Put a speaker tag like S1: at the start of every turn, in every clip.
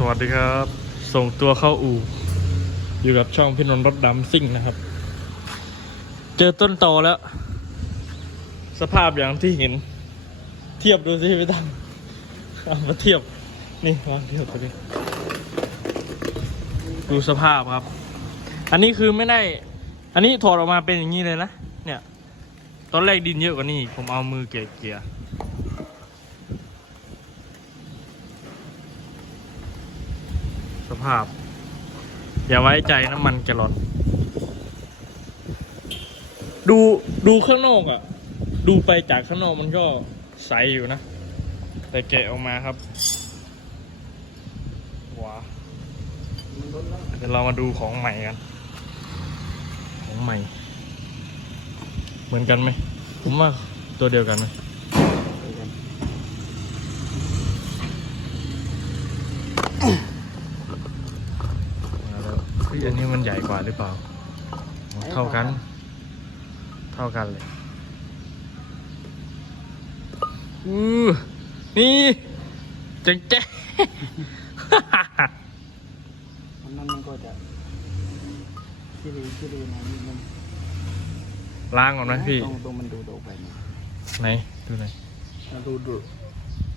S1: สวัสดีครับ ส่งตัวเข้าอู่ อยู่กับช่องพี่นนท์รถดำซิ่งนะครับ เจอต้นตอแล้ว สภาพอย่างที่เห็น เทียบดูสิพี่ตั้มเอามาเทียบ นี่วางเทียบตัวนี้ดูสภาพครับ อันนี้คือไม่ได้ อันนี้ถอดออกมาเป็นอย่างนี้เลยนะ เนี่ย ตอนแรกดินเยอะกว่านี้ ผมเอามือเกลี่ยร์ส ภาพ อย่าไว้ใจน้ำมันแกลลอน ดูดูข้างนอกอะ่ะ ดูไปจากข้างนอกมันก็ใสอยู่นะ แต่แกะออกมาครับว้าเดี๋ยวเรามาดูของใหม่กัน ของใหม่ เหมือนกันไหม ผมว่าตัวเดียวกันไหมมาแล้วเฮ้ยอันนี้มันใหญ่ กว่าหรือเปล่า เท่ากัน เท่ากันเลยอือนี่จ๋งแจ๊
S2: มันนั่นมันก็จะชิลีชิลีนะนี่มัน
S1: ล้างก่อนไหมพี่
S2: ตรงตรงมันดูดออกไป
S1: ไหน ดูไหน
S2: ดูดู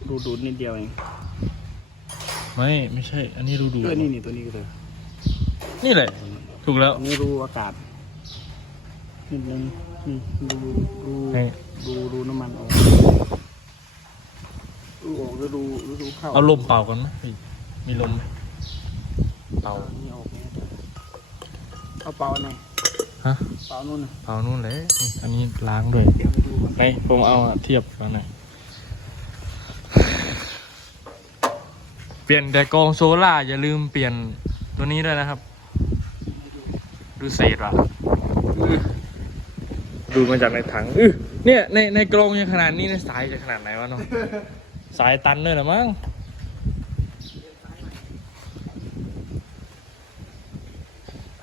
S2: ดูดูนิดเดียวเอง
S1: ไม่ ไม่ใช่ อันนี้ดูดู
S2: เออนี่นี่ตัวนี้ก็เลย
S1: นี่แหละ ถูกแล้ว
S2: อันนี้รูอากาศนิดนึงนี่ดูดู
S1: ให้
S2: ดูดูน้ำมันออกดูออกแล้วดูดูดูเข้า
S1: เอาลมเป่ากันไหมพี่มีลมไหมเป่า
S2: นี่ออกเนี่ยเอาเป่าหน่อย
S1: ฮะ
S2: เป่านู่นน่ะ
S1: เป่านู่นเลยนี่อันนี้ล้างด้วย
S2: เดี๋ยวไปดูก่อน
S1: ไหนผมเอาอะเทียบกันหน่อยเปลี่ยนแต่กรองโซล่าอย่าลืมเปลี่ยนตัวนี้ด้วยนะครับ ดูเศษว่ะอื้อดูมาจากในถังอื้อเนี่ยในในกรองยังขนาดนี้ในสายจะขนาดไหนวะเนาะสายตันเลยเหรอมั้ง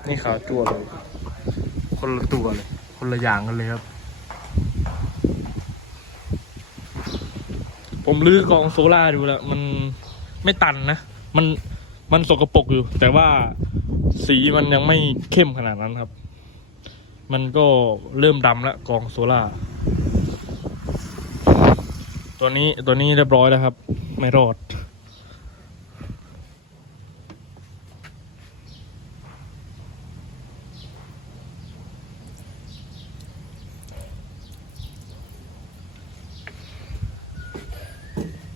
S1: นี่ขาวจั่วเลย คนละตัวเลย คนละอย่างกันเลยครับ ผมลื้อกองโซล่าดูแล้ว มันไม่ตันนะ มัน มันสกปรกอยู่ แต่ว่าสีมันยังไม่เข้มขนาดนั้นครับ มันก็เริ่มดำแล้วกองโซล่าตัวนี้ตัวนี้เรียบร้อยแล้วครับ ไม่รอด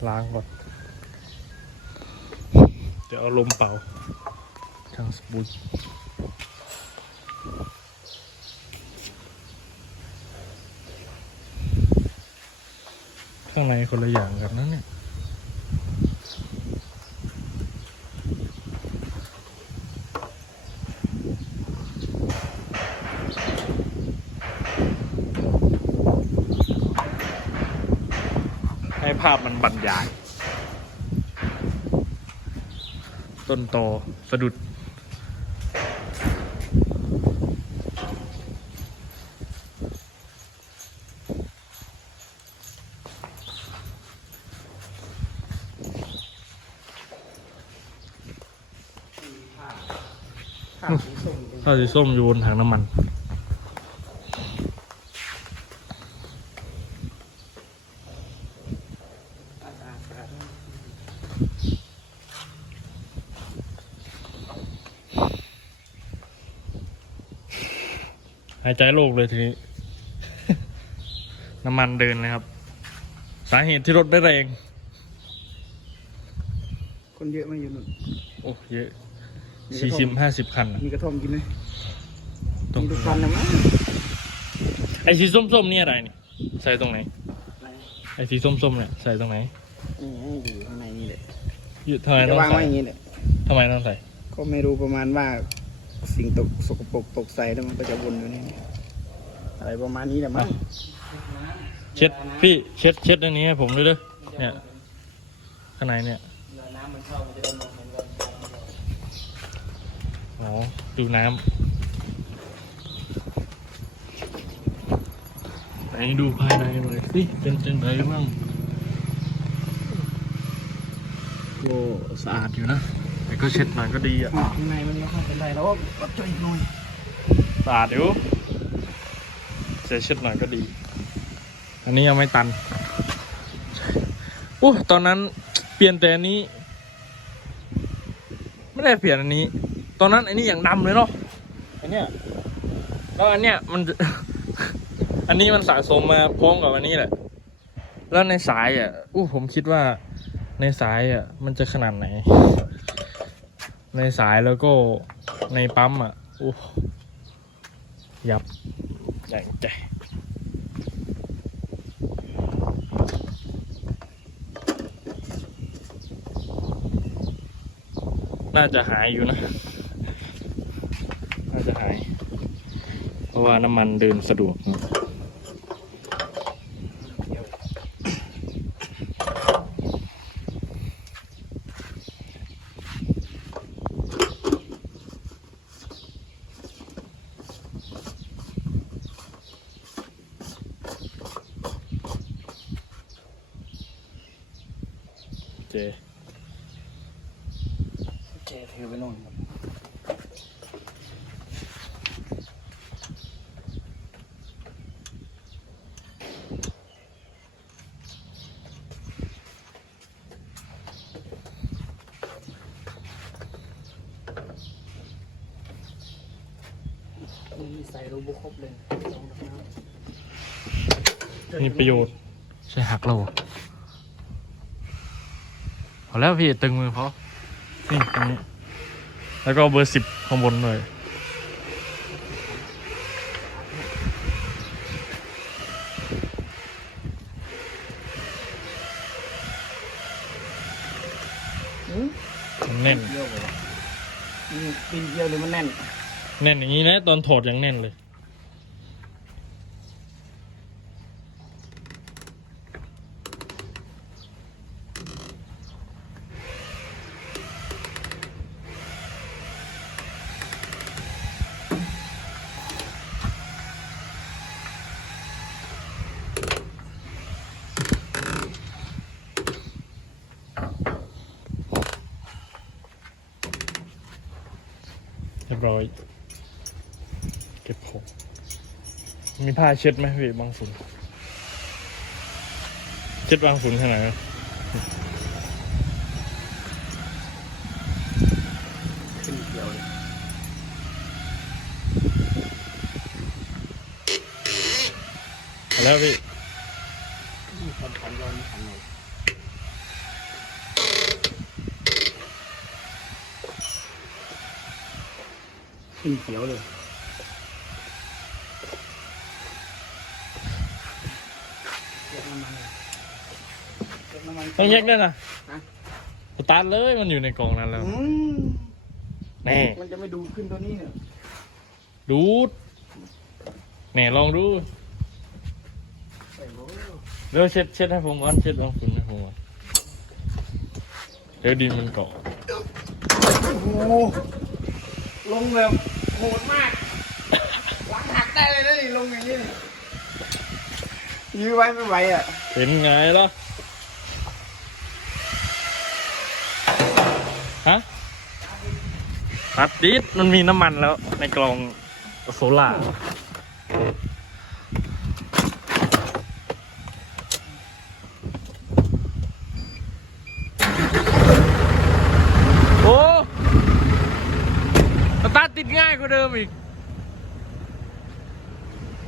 S1: ล้างก่อน ดี๋ยวเอาลมเป่าทางสบู่ข้างในคนละอย่างกันนะเนี่ยให้ภาพมันบรรยาย ต้นตอสะดุด
S2: ข้าวสีส้ม
S1: ถ้าสีส้มอยู่บนถังน้ำมัน
S2: อากาศอากาศ
S1: หายใจโล่งเลยทีนี้ น้ำมันเดินเลยครับ สาเหตุที่รถไม่แรง
S2: คนเยอะไหมาอยู่นู่น
S1: โอ้เยอะสี่สิบห้าสิบคันอะ
S2: มีกระท่อมกินไหม
S1: ตรง
S2: มีทุกคันนะมั้ง
S1: ไอ้สีส้มๆนี่อะไรนี่ใส่ตรงไหน ไอ้สีส้มๆเนี่ยใส่ตรงไหน
S2: นี่ให้อยู่ข้างในนี่แหละ
S1: อยู่ทำไม
S2: จะ
S1: ต้อง
S2: วาง
S1: ใส่
S2: ไว้อย่างนี้แหละ
S1: ทำไมต้องใส่
S2: ก็ไม่รู้ประมาณว่า สิ่งตกสกปรกตกใส่แล้วมันก็จะวนอยู่นี่อะไรประมาณนี้แหละมั้ง
S1: เช็ดพี่เช็ดเช็ดอันนี้ให้ผมด้วยเด้อเนี่ยข้างในเนี่ย
S2: อ๋
S1: อดูน้ำไหนดูภายในหน่อยสิเป็นจังไรบ้างโอ้สะอาดอยู่นะ แต่ก็เช็ดหน่อยก็ดีอะ
S2: ข้างในมันไม่ค่อยเป็นไรแล้วก็ช่วยอีกหน่อย
S1: สะอาดอยู่เสียเช็ดหน่อยก็ดี อันนี้ยังไม่ตันโอ้ตอนนั้นเปลี่ยนแต่อันนี้ ไม่ได้เปลี่ยนอันนี้ ตอนนั้นอันนี้อย่างดำเลยเนาะอันเนี้ยแล้วอันเนี้ยมันจะอันนี้มันสะสมมาพร้อมกับอันนี้แหละ แล้วในสายอะอู้ผมคิดว่าในสายอะ มันจะขนาดไหน ในสายแล้วก็ในปั๊มอะอู้ยับอย่างใจน่าจะหายอยู่นะ น่าจะหาย เพราะว่าน้ำมันเดินสะดวกนะ เจ
S2: เจถือไปโน่นหมดนี่ใส่โรบครบเลยลองดูนะ
S1: มีประโยชน์ ใช่หักเรา พอแล้วพี่ตึงมือเพราะนี่ตรงนี้ แล้วก็เบอร์สิบข้างบนเลย
S2: อืม
S1: มันแน่น
S2: เยี่ยวเลยนี่ปีนเยี่ยวเลยมันแน่น
S1: แน่นอย่างนี้นะ ตอนถอดยังแน่นเลย ร้อย เก็บของมีผ้าเช็ดไหมพี่บางฝุ่นเช็ดบางฝุ่นขนาดไหน
S2: ขึ้นเยี่ยวเลย
S1: แล้วพี่
S2: นี่คันคันร้อนนี่คันไห ขึ้นเขียวเลยเก็บน้ำมันเลยเก็บน้ำมัน
S1: ต้องแยกด้วยนะ
S2: ฮะ
S1: สตาร์ทเลยมันอยู่ในกล่องนั้นแล้ว
S2: อืม
S1: แน่
S2: มันจะไม่ดูขึ้นตัวนี้เนี่ย
S1: ดูดแน่ลองดู
S2: ใส่โว้ย
S1: เดี๋ยวเช็ดเช็ดให้ผมก่อนเช็ดบางฝุ่นให้ผมก่อนเดี๋ยวดินมันเกาะ
S2: โอ้โห ลงแบบโหดมากหลังหักได้เลยนะนี่ลงอย่างนี้นี่ยื้อไว้ไม่ไหวอะ
S1: เห็นไงล่ะฮะตัดดิดมันมีน้ำมันแล้วในกล่องโซล่าร์โอ้สตาร์ทติดง่ายกว่าเดิม อีก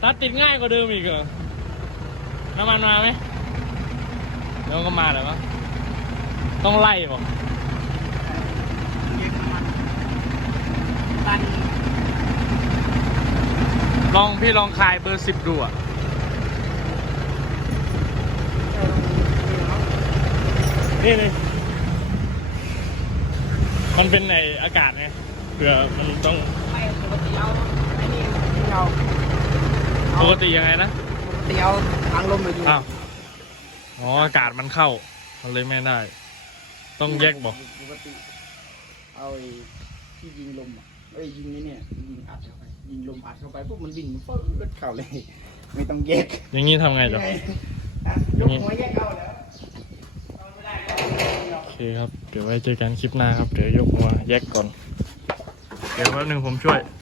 S1: ตาร์ทติดง่ายกว่าเดิมอีกเหรอ น้ำมันมาไหมเดี๋ยวก็มาแหละมั้งต้องไล่บอก
S2: เย็นน้ำมันตัน
S1: ลองพี่ลองคลายเบอร์สิบดูอะนี่นี่มันเป็นในอากาศไงเผื่อมันต้อง
S2: ปกติเอาไอ้นี่เอา
S1: ปกติยังไงนะ
S2: ปกติเอาทางลมมาอยู่
S1: อ้าวอ๋ออากาศมันเข้า มันเลยไม่ได้ ต้องแยกบอก
S2: ปกติเอาไอ้ที่ยิงลมอะไอ้ยยิงนี่เนี่ยยิงอัดเข้าไปยิงลมอัดเข้าไปปุ๊บมันวิ่งฟึดเข้าเลย ไม่ต้องแยก
S1: อย่างนี้ทำไงจ๊ะ
S2: ฮะยกหัวแยกเอาแล้วเอาไม่ได้ก็เอา
S1: เคครับ เดี๋ยวไว้เจอกันคลิปหน้าครับ เดี๋ยวยกหัวแยกก่อน เดี๋ยวแป๊บหนึงผมช่วย